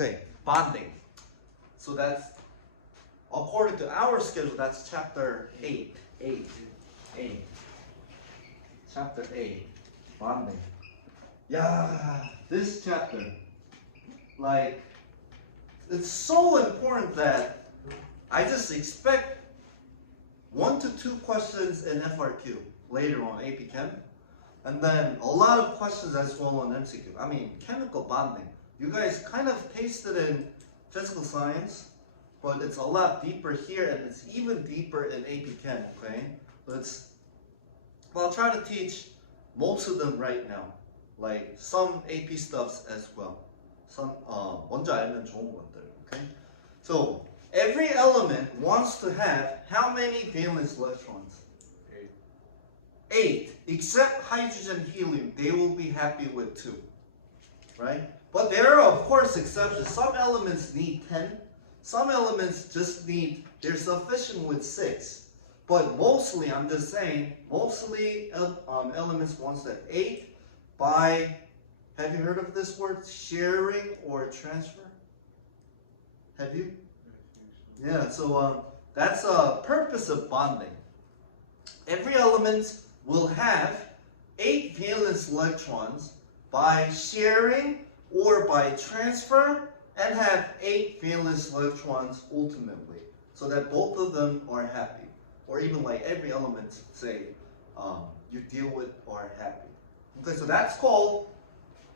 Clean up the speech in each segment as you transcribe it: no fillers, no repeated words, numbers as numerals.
Okay, bonding. So that's, according to our schedule, that's chapter 8. 8. Chapter 8, bonding. Yeah, this chapter, like, it's so important that I just expect 1 to 2 questions in FRQ later on AP Chem, and then a lot of questions as well on MCQ. I mean, chemical bonding. You guys kind of tasted in physical science, but it's a lot deeper here, and it's even deeper in AP Chem. Okay, but well, I'll try to teach most of them right now, like some AP stuffs as well. Some 먼저 알면 좋은 것들. Okay, so every element wants to have how many valence electrons? 8. Except hydrogen, helium, they will be happy with 2, right? But there are of course exceptions. Some elements need 10. Some elements just need, they're sufficient with 6. But mostly, I'm just saying, mostly elements wants that 8 by, have you heard of this word? Sharing or transfer? Have you? Yeah, so that's a purpose of bonding. Every element will have 8 valence electrons by sharing or by transfer, and have 8 valence electrons ultimately, so that both of them are happy. Or even like every element, say, you deal with are happy. Okay, so that's called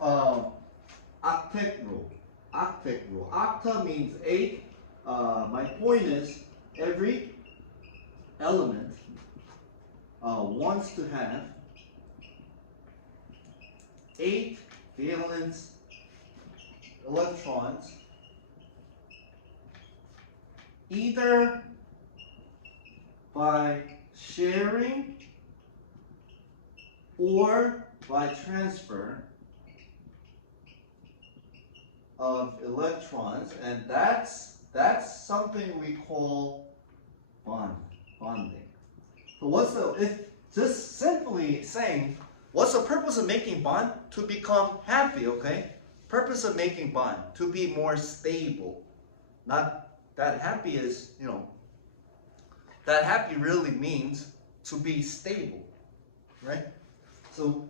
octet rule. Octet rule. Octa means 8. My point is, every element wants to have 8 valence electrons, either by sharing or by transfer of electrons, and that's something we call bonding. So what's the, if just simply saying, what's the purpose of making bond? To become happy, okay? Purpose of making bond, to be more stable. Not that happy is, you know, that happy really means to be stable, right? So,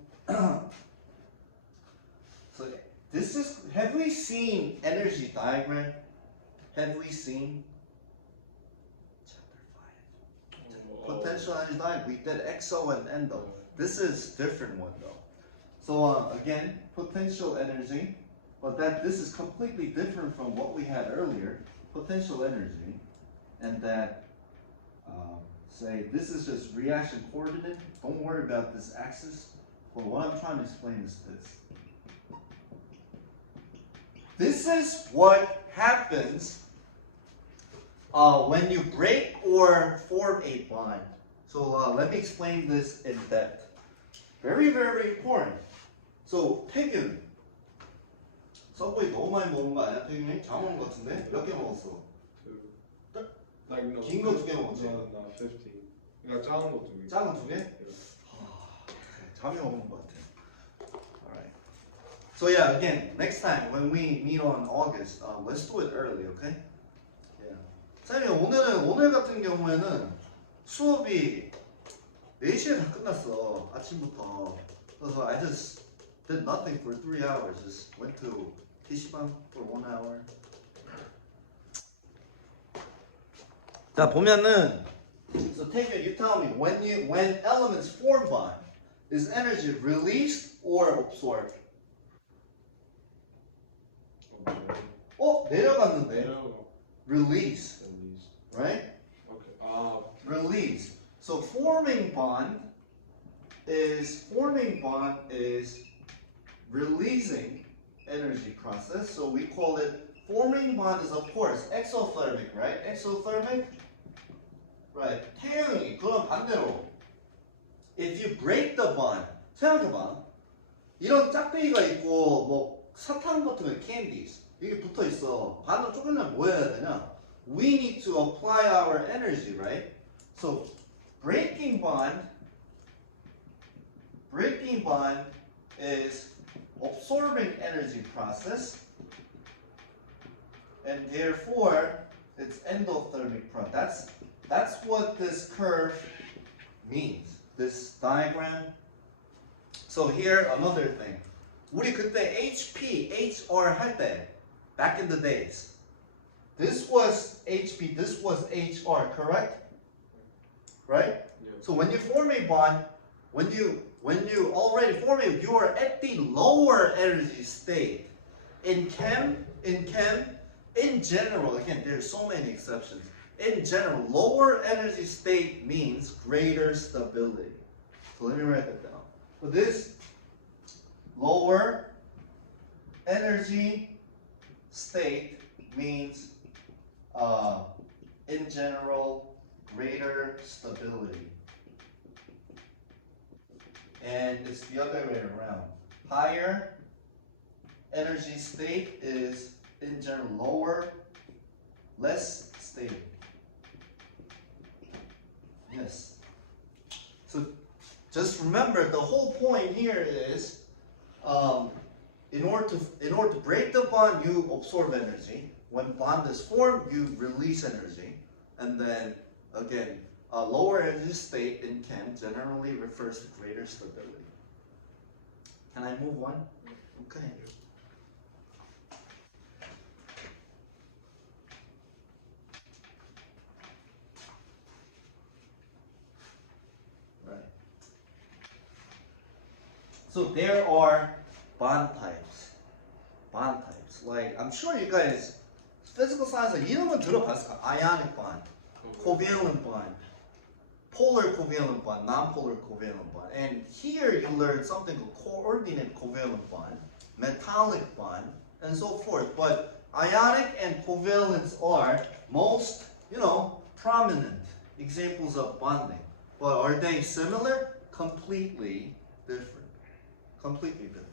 so this is, have we seen energy diagram? Have we seen? Potential energy diagram. We did XO and endo. This is different one though. So again, potential energy, but this is completely different from what we had earlier. Potential energy, and that say this is just reaction coordinate. Don't worry about this axis. But what I'm trying to explain is this. This is what happens when you break or form a bond. So let me explain this in depth. Very, very important. So 태균, 서브웨이 너무 많이 먹은 거 아니야? 태균이? 잘 먹은 거 같은데? 몇 개 먹었어? Like no. 긴 거 2개 먹었지? No, 50. 그러니까 작은 거 2개. 작은 2개? 잠이 오는 것 같아. Alright. So yeah, again, next time when we meet on August, let's do it early, okay? Yeah. 선생님, 오늘 같은 경우에는 수업이 4시에 다 끝났어. 아침부터. 그래서 I just did nothing for 3 hours. Just went to PC방 for 1 hour. 자, 보면은, so take it, you tell me, when elements form bond, is energy released or absorbed? 내려갔는데. Release. Right? Okay. Release. So forming bond is releasing energy process. So we call it, forming bond is of course exothermic, right? Exothermic. Right. 태양이, 그럼 반대로, if you break the bond, 생각해봐. 이런 짝대기가 있고 뭐 사탕 같은 거, candies 이게 붙어 있어. 반으로 쪼개려면 뭐 해야 되냐? We need to apply our energy, right? So breaking bond is absorbing energy process. and therefore it's endothermic product. That's what this curve means. This diagram. So here another thing. 우리 그때 HP, HR 할 때, back in the days. This was HP, this was HR, correct? Right? Yeah. So when you form a bond, when you already form it, you are at the lower energy state. In general, again, there's so many exceptions. In general, lower energy state means greater stability. So let me write that down. So this lower energy state means, in general, greater stability. And it's the other way around. Higher energy state is, in general, lower, less stable. Yes. So just remember, the whole point here is, in order to break the bond, you absorb energy. When bond is formed, you release energy. And then again, a lower energy state in chem generally refers to greater stability. Can I move on? Okay. Right. So there are bond types. Bond types. Like, I'm sure you guys, physical science, 이름은 들어봤을 거야. Ionic bond, covalent bond, polar covalent bond, non-polar covalent bond. And here you learn something called coordinate covalent bond, metallic bond, and so forth. But ionic and covalents are most, prominent examples of bonding. But are they similar? Completely different. Completely different.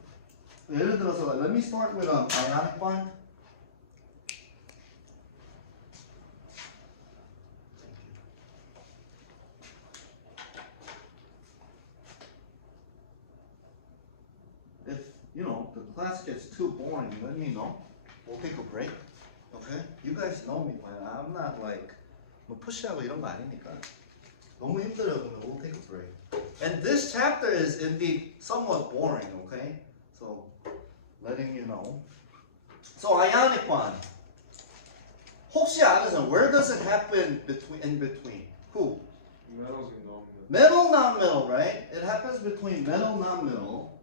예를 들어서, let me start with ionic bond. If, the class gets too boring, let me know. We'll take a break. Okay? You guys know me, man. I'm not like, 푸시하고 이런 거 아니니까. 너무 힘들어요, 그러면 we'll take a break. And this chapter is indeed somewhat boring, okay? So, letting you know. So, ionic bond. 혹시 아는, where does it happen in between? Who? Metals and non-metals. Metal, non-metal, right? It happens between metal, non-metal.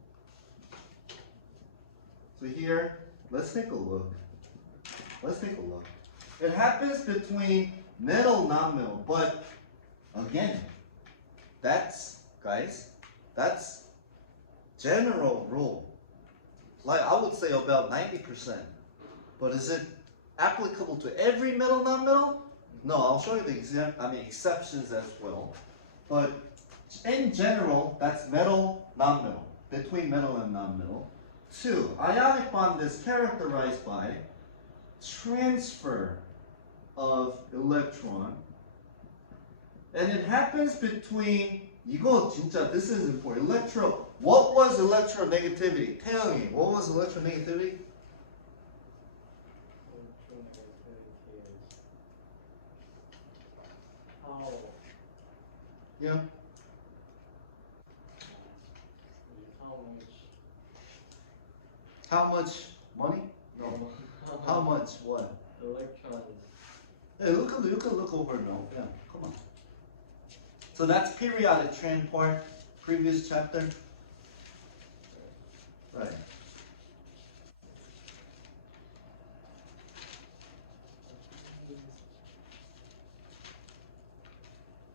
So here, let's take a look. It happens between metal, non-metal, but again, that's general rule. Like I would say about 90%. But is it applicable to every metal, non-metal? No, I'll show you the exceptions as well. But in general, that's metal, non-metal, between metal and non-metal. 2. Ionic bond is characterized by transfer of electron. And it happens between, this is important, what was electronegativity? 태영이, what was electronegativity? Yeah. How much money? No. How much what? Electrons. Yeah, you can look over now. Yeah, come on. So that's periodic trend part, previous chapter. Right.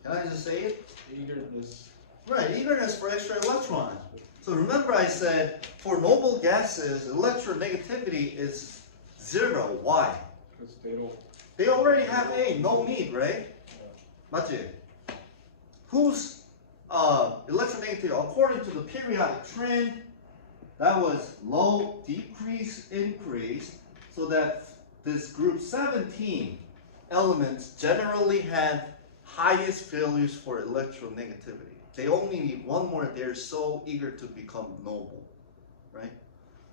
Can I just say it? Eagerness. Right, eagerness for extra electrons. So remember I said for noble gases, electronegativity is 0. Why? Because They already have A, no need, right? 맞지? Whose electronegativity, according to the periodic trend, that was low, decrease, increase, so that this group 17 elements generally had highest values for electronegativity. They only need one more. They're so eager to become noble, right?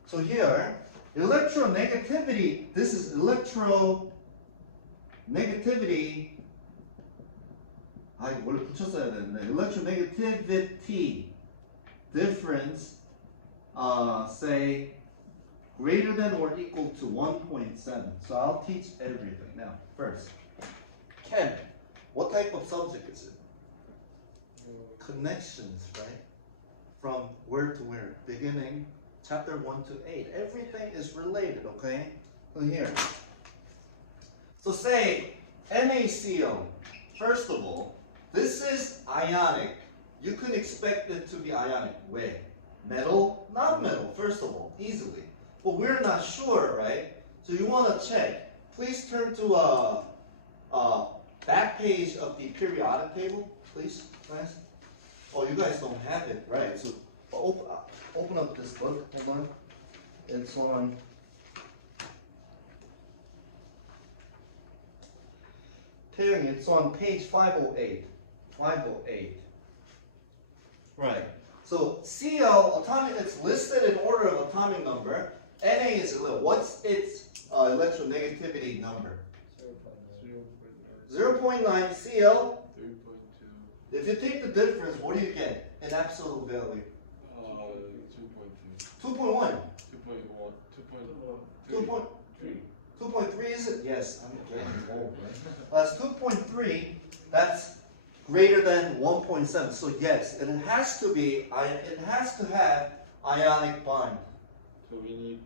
So here, electronegativity, this is electronegativity. 아, 이거 원래 붙였어야 되는데. electronegativity difference, say, greater than or equal to 1.7. So I'll teach everything. Now, first, chem. What type of subject is it? Connections, right? From where to where? Beginning, chapter 1 to 8. Everything is related, okay? So here. So say NaCl. First of all, this is ionic. You can expect it to be ionic. Where? Metal, not metal, first of all, easily. But we're not sure, right? So you want to check. Please turn to a back page of the periodic table, please, guys. Oh, you guys don't have it, right? So open up this book. Hold on. It's on. Taeyong, it's on page 508. 508. Right. So Cl atomic, it's listed in order of atomic number. Na is what's its electronegativity number? 0.9. Cl. 3.2. If you take the difference, what do you get in absolute value? 2.2. 2.1. 2.1. 2.3 is it? Yes, I'm getting old, right? That's 2.3. That's greater than 1.7. So yes, it has to be. It has to have ionic bond. So we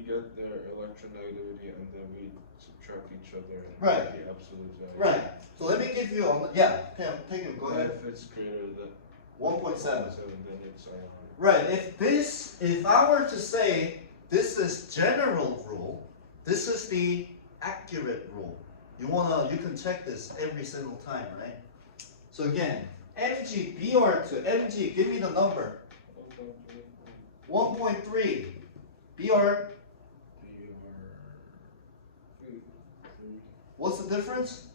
get their electronegativity and then we subtract each other and Right. get the absolute value. Right. So let me give you all. Take it. Go ahead. If it's greater than 1.7. then it's ionic. Right. If I were to say this is general rule, this is the accurate rule. You can check this every single time, right? So again, Mg Br2 Mg, give me the number. 1.3. Br. What's the difference?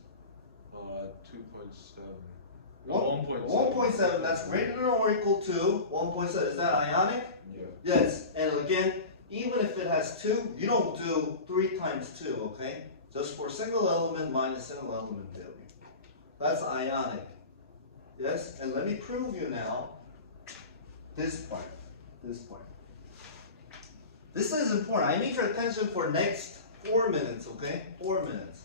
2.7. 1.7. That's greater than or equal to 1.7. Is that ionic? Yeah. Yes. And again, even if it has 2, you don't do 3 times 2, okay? Just for single element minus single element value. That's ionic. Yes? And let me prove you now this part. This part. This is important. I need your attention for next 4 minutes, okay? 4 minutes.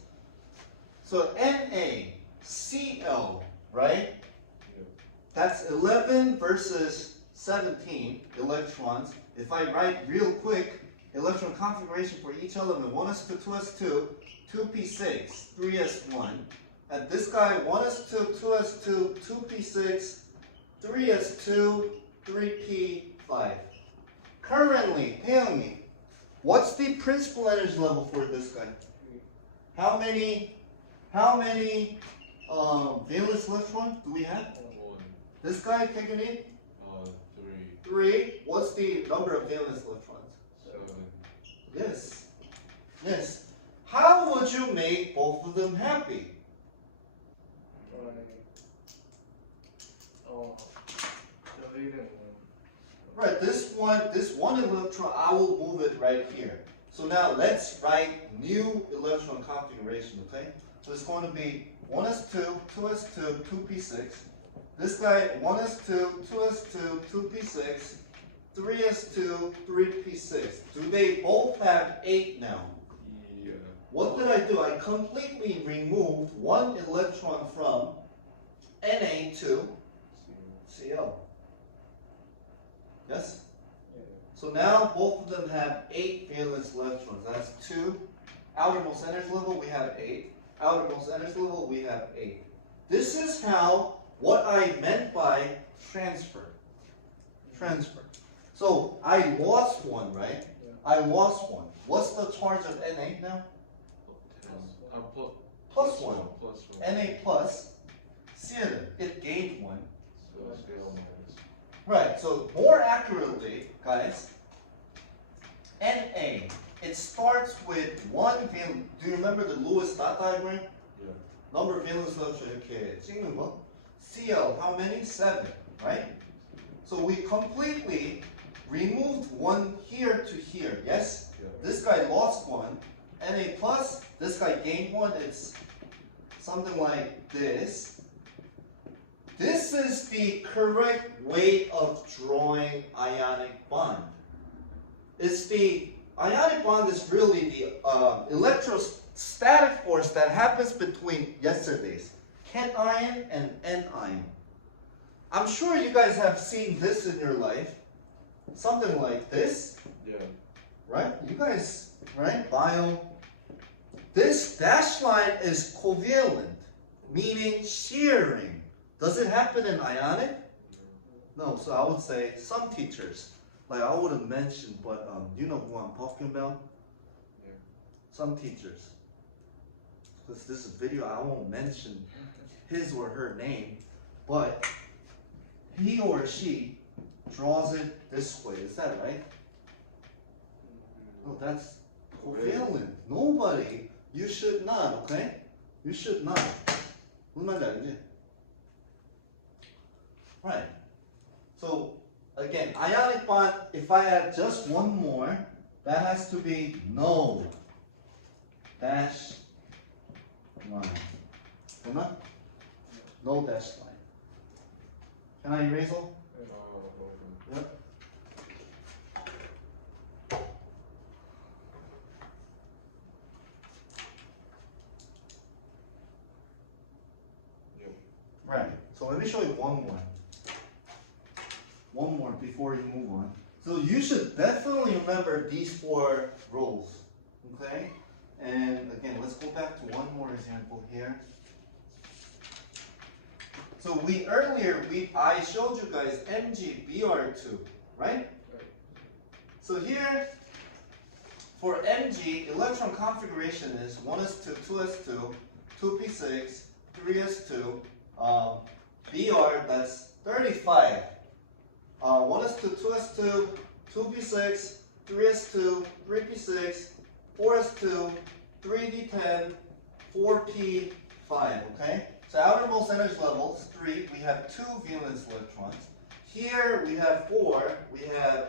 So NaCl, right? Yeah. That's 11 versus 17 electrons. If I write real quick, electron configuration for each element, 1s2, 2s2, 2p6, 3s1. And this guy, 1s2, 2s2, 2p6, 3s2, 3p5. Currently, tell me, what's the principal energy level for this guy? How many valence electrons do we have? 1. This guy taking it? 3. 3. What's the number of valence electrons? 7. Yes. Yes. How would you make both of them happy? Right, this one electron, I will move it right here. So now let's write new electron configuration, okay? So it's going to be 1s2, 2s2, 2p6. This guy, 1s2, 2s2, 2p6, 3s2, 3p6. Do they both have 8 now? Yeah. What did I do? I completely removed one electron from Na to Cl. Yes? So now both of them have 8 valence electrons. That's 2. Outermost energy level, we have 8. Outermost energy level, we have 8. This is what I meant by transfer. Transfer. So I lost one, right? I lost one. What's the charge of Na now? 10. Plus 1. Plus 1. Na plus. Cl, it gained 1. So Cl minus. Right, so more accurately, guys, Na, it starts with 1 valence. Do you remember the Lewis dot diagram? Yeah. Number of valence electrons 이렇게 찍는 거. Cl, how many? 7, right? So we completely removed 1 here to here, yes? This guy lost one. Na plus, this guy gained one. It's something like this. This is the correct way of drawing ionic bond. It's the ionic bond is really the electrostatic force that happens between yesterday's cation and anion. I'm sure you guys have seen this in your life. Something like this. Yeah. Right? You guys, right? Bio. This dashed line is covalent, meaning shearing. Does it happen in ionic? No, so I would say some teachers, like I wouldn't mention, but you know who I'm talking about? Yeah. Some teachers. Because this is video, I won't mention his or her name, but he or she draws it this way. Is that right? No, that's covalent. Nobody. You should not, okay? You should not. 무슨 말인지 알지? Right. So, again, ionic bond, if I add just one more, that has to be no dash line. 됐나? No dash line. Can I erase all? Yep. Right. So let me show you one more. One more before you move on. So you should definitely remember these 4 rules. Okay? And again, let's go back to one more example here. So I showed you guys MgBr2, right? So here, for Mg, electron configuration is 1s2, 2s2, 2p6, 3s2, Br, that's 35. 1s2, 2s2, 2p6, 3s2, 3p6, 4s2, 3d10, 4p5, okay? So outermost energy level is 3. We have 2 valence electrons. Here we have 4. We have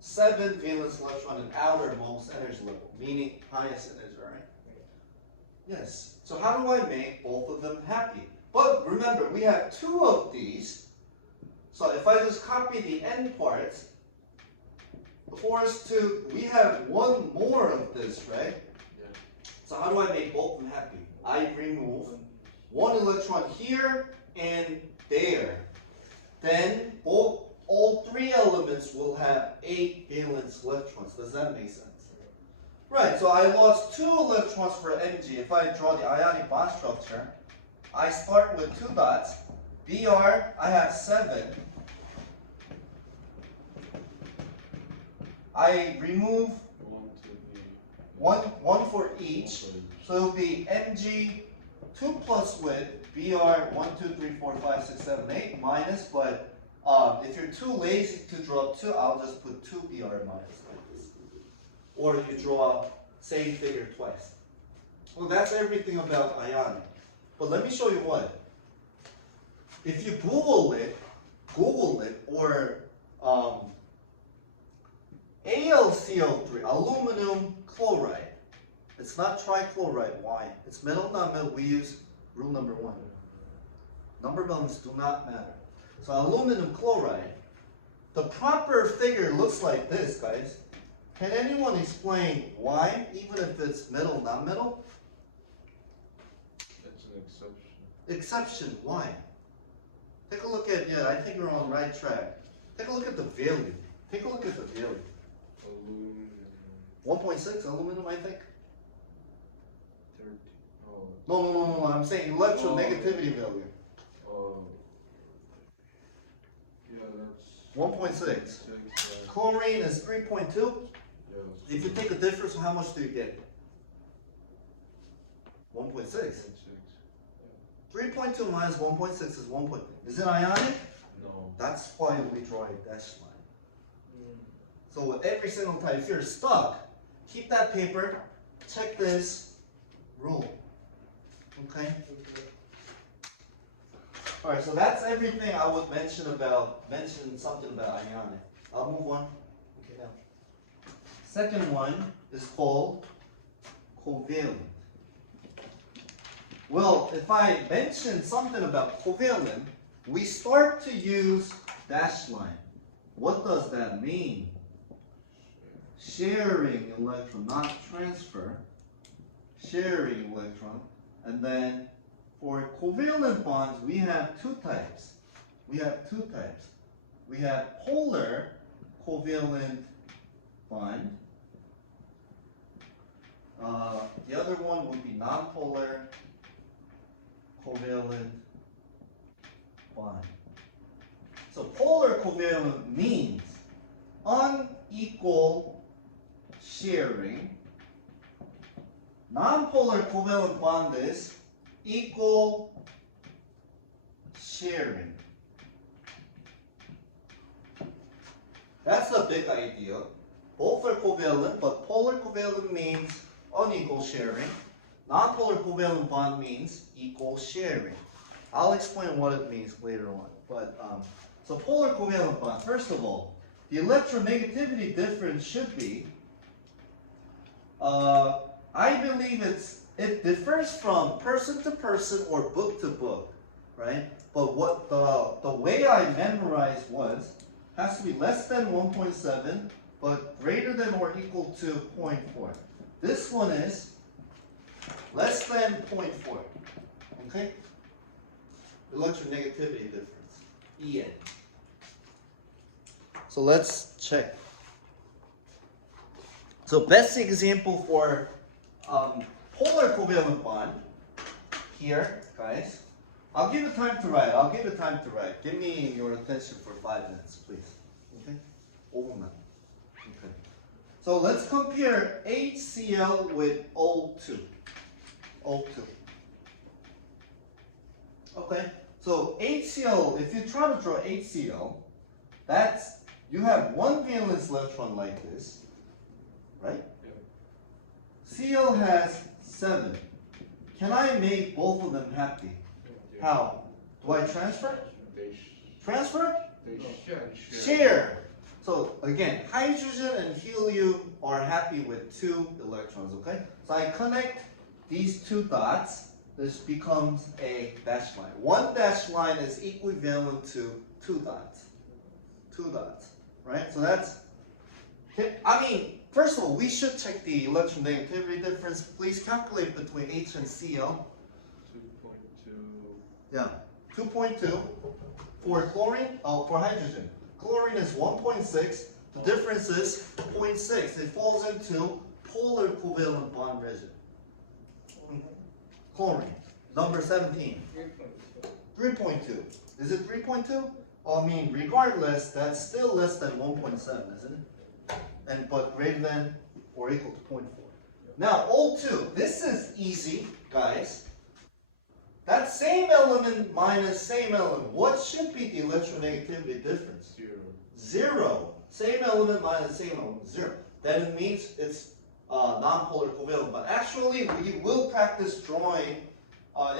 7 valence electron in outermost energy level, meaning highest energy, right? Yes. So how do I make both of them happy? But remember, we have 2 of these. So if I just copy the end parts, the 4s2, we have 1 more of this, right? Yeah. So how do I make both of them happy? I remove 1 electron here and there. Then all 3 elements will have 8 valence electrons. Does that make sense? Right, so I lost 2 electrons for Mg. If I draw the ionic bond structure, I start with 2 dots. Br, I have 7. I remove 1 for each. So it'll be Mg 2 plus with Br 1, 2, 3, 4, 5, 6, 7, 8 minus, but if you're too lazy to draw 2, I'll just put 2 Br minus like this. Or you draw same figure twice. Well, that's everything about ionic. But let me show you what. If you Google it, or AlCl3, aluminum chloride. It's not trichloride. Why? It's metal, not metal. We use rule number 1. Number of elements do not matter. So aluminum chloride, the proper figure looks like this, guys. Can anyone explain why, even if it's metal, not metal? It's an exception. Exception, why? Take a look at, I think we're on the right track. Take a look at the value. Take a look at the value. Aluminum. 1.6 aluminum, I think. 30. Oh. No, I'm saying electronegativity value. Yeah, that's 1.6. 6, Chlorine is 3.2. yes. If you take a difference, how much do you get? 1.6. 3.2 minus 1.6 is 1. Is it ionic? No. That's why we draw a dashed line. So with every single time, if you're stuck, keep that paper, check this rule. Okay? Alright, so that's everything I would mention something about ionic. I'll move on. Okay, now. Second one is called covalent. Well, if I mention something about covalent, we start to use dashed line. What does that mean? Sharing electron, not transfer. Sharing electron. And then for covalent bonds, we have two types. We have polar covalent bond. The other one would be nonpolar covalent bond. So polar covalent means unequal sharing. Nonpolar covalent bond is equal sharing. That's a big idea. Both are covalent, but polar covalent means unequal sharing. Nonpolar covalent bond means equal sharing. I'll explain what it means later on. But so polar covalent bond. First of all, the electronegativity difference should be. I believe it differs from person to person or book to book, right? But what the way I memorized has to be less than 1.7, but greater than or equal to 0.4. This one is less than 0.4. Okay? Electronegativity difference. EN. So let's check. So best example for polar covalent bond here, guys. I'll give you time to write. Give me your attention for 5 minutes, please. Okay? 5분. Okay. So let's compare HCl with O2. Okay. So HCl, if you try to draw HCl, you have one valence electron like this, right? Cl has 7. Can I make both of them happy? How? Do I transfer? Transfer? Share. So again, hydrogen and helium are happy with 2 electrons, okay? So I connect these 2 dots. This becomes a dashed line. One dashed line is equivalent to 2 dots. 2 dots, right? So that's, first of all, we should check the electronegativity difference. Please calculate between H and Cl. 2.2. Yeah, 2.2 for chlorine, for hydrogen. Chlorine is 1.6. The difference is 0.6. It falls into polar covalent bond residue. Chlorine, number 17. 3.2. Is it 3.2? Regardless, that's still less than 1.7, isn't it? But greater than or equal to 0.4. Now, O2. This is easy, guys. That same element minus same element. What should be the electronegativity difference? 0. Same element minus same element, 0. Then it means it's nonpolar covalent. But actually, we will practice drawing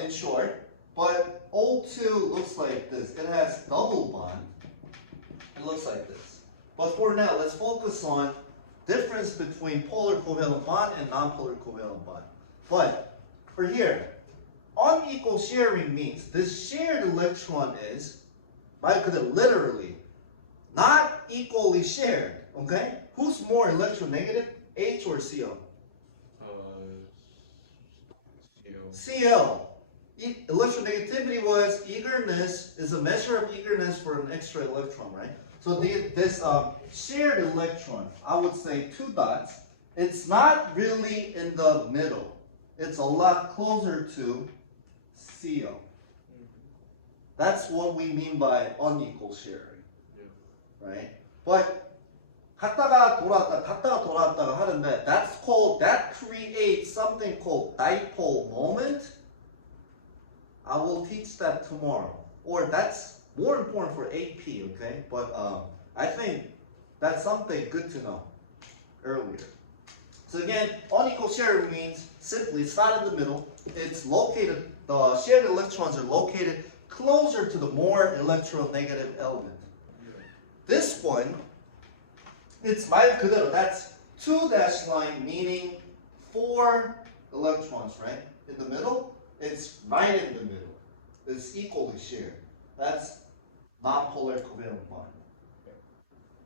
in short. But O2 looks like this. It has double bond. It looks like this. But for now, let's focus on difference between polar covalent bond and nonpolar covalent bond. But for here, unequal sharing means this shared electron is, literally, not equally shared. Okay? Who's more electronegative, H or Cl? Cl. Electronegativity was eagerness, is a measure of eagerness for an extra electron, right? So this shared electron, I would say 2 dots, it's not really in the middle. It's a lot closer to Cl. That's what we mean by unequal sharing, right? But 갔다가 돌아왔다가 하는데 that creates something called dipole moment. I will teach that tomorrow, or that's more important for AP, okay? But I think that's something good to know earlier. So again, unequal sharing means simply it's not in the middle. It's located, the shared electrons are located closer to the more electronegative element. This one, it's 말 그대로, that's 2 dash line meaning 4 electrons, right? In the middle, it's right in the middle. It's equally shared. That's non-polar covalent bond.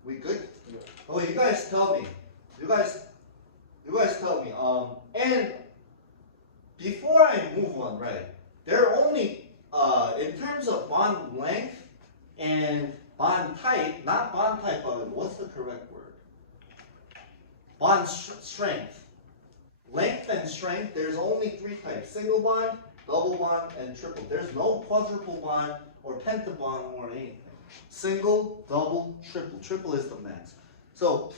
We good? Yeah. Oh, you guys tell me. You guys tell me. And before I move on, right? There are only in terms of bond length and bond type, not bond type, but what's the correct word? Bond strength. Length and strength, there's only 3 types. Single bond, double bond, and triple. There's no quadruple bond or pentabond or anything. Single, double, triple. Triple is the max. So,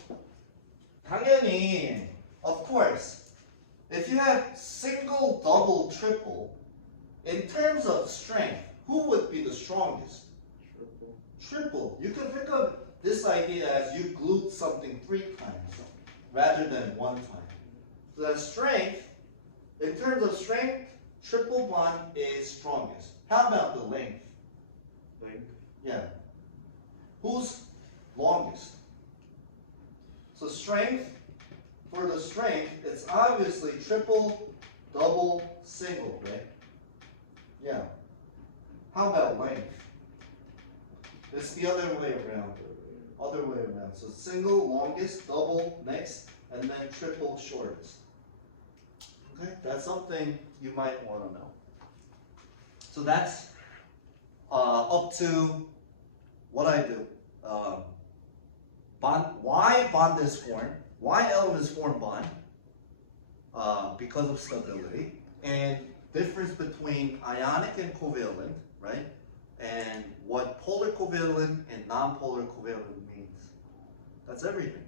당연히, of course, if you have single, double, triple, in terms of strength, who would be the strongest? Triple. Triple. You can think of this idea as you glued something 3 times rather than 1 time. So that strength, in terms of strength, triple bond is strongest. How about the length? Length. Yeah. Who's longest? So strength, for the strength, it's obviously triple, double, single, right? Yeah. How about length? It's the other way around. Other way around. So single, longest, double, next, and then triple, shortest. Okay? That's something you might want to know. So that's up to what I do. Why bond is formed? Why elements form bond? Because of stability. And difference between ionic and covalent, right? And what polar covalent and non-polar covalent means. That's everything.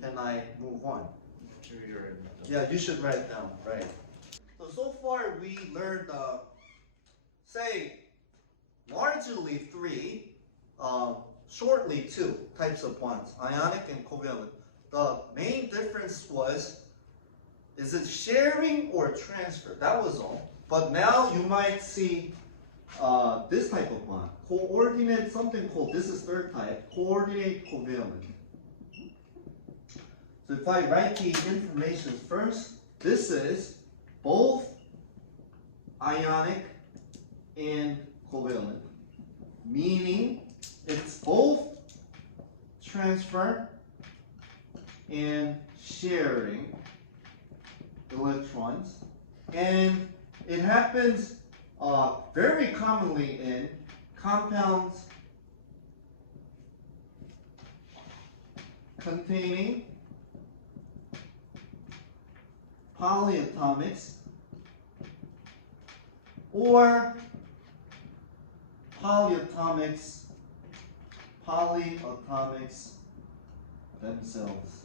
Can I move on? Yeah, you should write it down, right? So far we learned, say, largely 3, shortly 2 types of bonds, ionic and covalent. The main difference was, is it sharing or transfer? That was all. But now you might see this type of bond. Coordinate, something called, this is 3rd type, coordinate covalent. So if I write the information first, this is both ionic and covalent, meaning it's both transfer and sharing electrons, and it happens very commonly in compounds containing polyatomics or polyatomics themselves.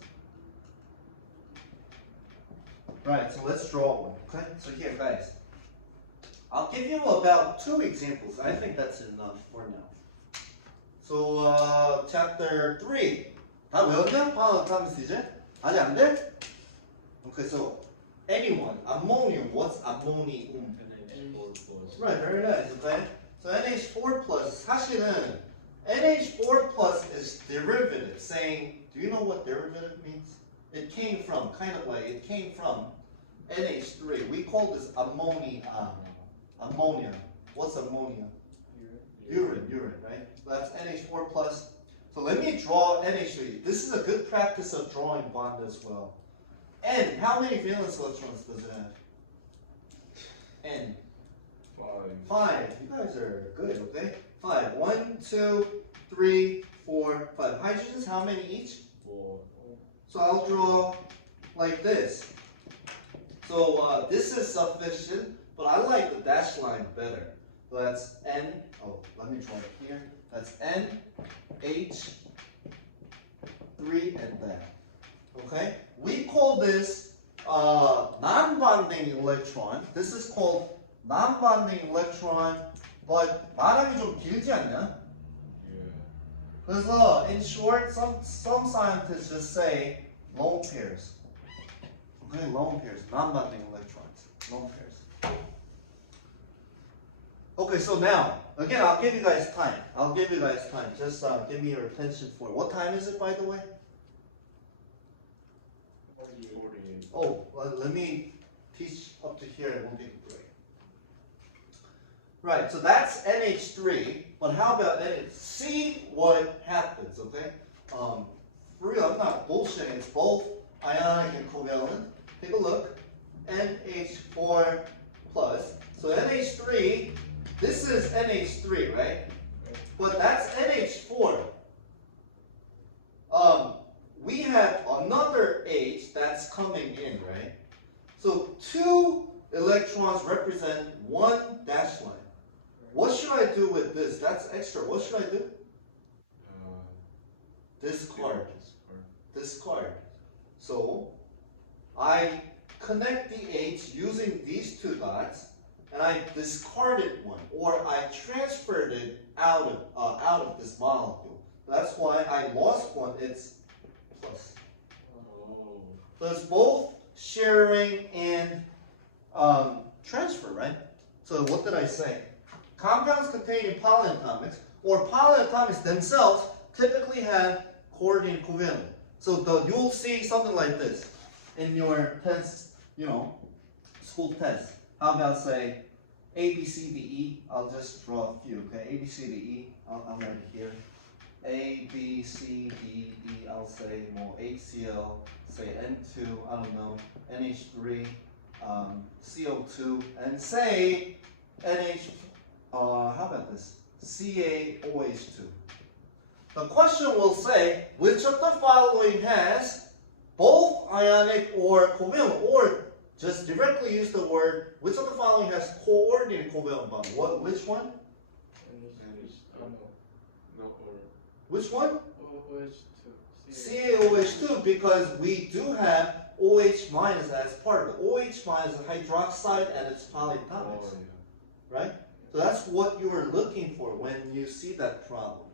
Right, so let's draw one. Okay, so here, guys, I'll give you about 2 examples. I think that's enough for now. So, chapter 3. 다 외웠냐? polyatomics 이제? 아직 안 돼? Okay, so anyone, ammonium. What's ammonium? NH4+. Right, very nice. Okay, so NH4 plus. 사실은 NH4 plus is derivative. Saying, do you know what derivative means? It came from NH3. We call this ammonia. Ammonia. What's ammonia? Urine, right? So that's NH4 plus. So let me draw NH3. This is a good practice of drawing bond as well. N, how many valence electrons does it have? N. 5. You guys are good, okay? 5. 1, 2, 3, 4, 5. Hydrogens, how many each? 4. So I'll draw like this. So this is sufficient, but I like the dash line better. So that's N. Oh, let me draw it here. That's N, H, 3, and that. Okay? We call this non-bonding electron. This is called non-bonding electron, but 말하기 좀 길지 않냐? 그래서 in short, some scientists just say lone pairs. Okay, lone pairs, non-bonding electrons, lone pairs. Okay, so now again, I'll give you guys time. Just give me your attention for what time is it, by the way? Oh, well, let me teach up to here. It won't take a break. Right, so that's NH3, but how about NH? See what happens, okay? For real, I'm not bullshitting. It's both ionic and covalent. Take a look. NH4 plus. So NH3, this is NH3, right? But that's NH4. We have another H that's coming in, right? So 2 electrons represent 1 dash line. What should I do with this? That's extra. What should I do? Discard. Discard. So I connect the H using these 2 dots, and I discarded one, or I transferred it out of this molecule. That's why I lost one. It's plus. Oh. So it's both sharing and transfer, right? So what did I say? Compounds containing polyatomics or polyatomics themselves typically have coordinating covalent. So you'll see something like this in your test, school test. How about say A, B, C, D, E? I'll just draw a few, okay? A, B, C, D, E. I'll write it here. A, B, C, D, E. I'll say more HCl. Say N2. I don't know. NH3. CO2. And say NH. How about this? CaOH2. The question will say, which of the following has both ionic or covalent, or just directly use the word, which of the following has coordinating covalent bond? Which one? Which one? CaOH2, because we do have OH minus as part of it. OH minus is a hydroxide and it's polyatomics, right? So that's what you are looking for when you see that problem.